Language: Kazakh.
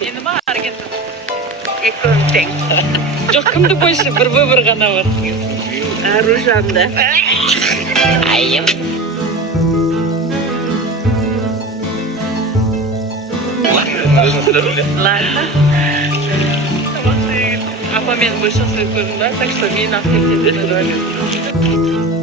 Мені ма Аргентина. Екеуің тең. Жоқ, кімді больше, бір выбор ғана бар. Ружанды. Айым. Ладно. Апа мен больше көрдім да, так что мен авторитетті